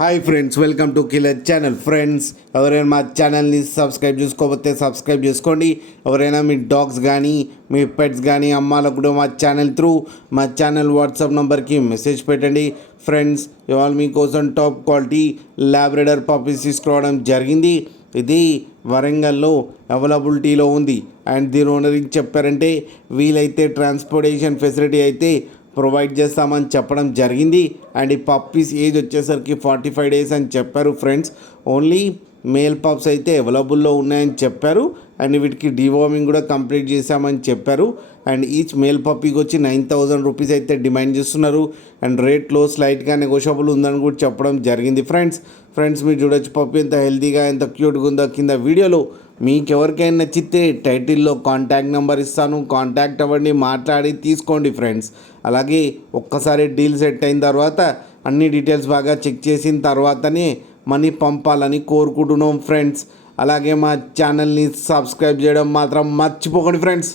Hi friends, welcome to killer channel. Friends, ఎవరైనా మా ఛానల్ని సబ్స్క్రైబ్ చేసుకోకపోతే సబ్స్క్రైబ్ చేసుకోండి. ఎవరైనా మీ డాగ్స్ కానీ మీ పెట్స్ కానీ అమ్మాలప్పుడు మా ఛానల్ వాట్సాప్ నెంబర్కి మెసేజ్ పెట్టండి. ఫ్రెండ్స్, ఇవాళ మీకోసం టాప్ క్వాలిటీ లాబ్రడార్ పప్పీస్ తీసుకురావడం జరిగింది. ఇది వరంగల్లో అవైలబిలిటీలో ఉంది. అండ్ దీని ఓనర్ చెప్పారంటే వీలైతే ట్రాన్స్పోర్టేషన్ ఫెసిలిటీ అయితే ప్రొవైడ్ చేస్తామని చెప్పడం జరిగింది. అండ్ ఈ పప్పీస్ ఏజ్ వచ్చేసరికి 45 days అని చెప్పారు. ఫ్రెండ్స్, ఓన్లీ మేల్ పప్స్ అయితే అవైలబుల్లో ఉన్నాయని చెప్పారు. అండ్ వీటికి డివార్మింగ్ కూడా కంప్లీట్ చేశామని చెప్పారు. అండ్ ఈచ్ మేల్ పప్పీకి వచ్చి 9,000 రూపీస్ అయితే డిమాండ్ చేస్తున్నారు. అండ్ రేట్లో స్లైట్గా నెగోషియబుల్ ఉందని కూడా చెప్పడం జరిగింది. ఫ్రెండ్స్ మీరు చూడొచ్చు పప్పీ ఎంత హెల్తీగా ఎంత క్యూట్గా ఉందో. కింద వీడియోలో మీకు ఎవరికైనా నచ్చితే టైటిల్లో కాంటాక్ట్ నెంబర్ ఇస్తాను, కాంటాక్ట్ అవ్వండి, మాట్లాడి తీసుకోండి. ఫ్రెండ్స్, అలాగే ఒక్కసారి డీల్ సెట్ అయిన తర్వాత అన్ని డీటెయిల్స్ బాగా చెక్ చేసిన తర్వాతనే మనీ పంపాలని కోరుకుంటున్నాం. ఫ్రెండ్స్, అలాగే మా ఛానల్ని సబ్స్క్రైబ్ చేయడం మాత్రం మర్చిపోకండి. ఫ్రెండ్స్.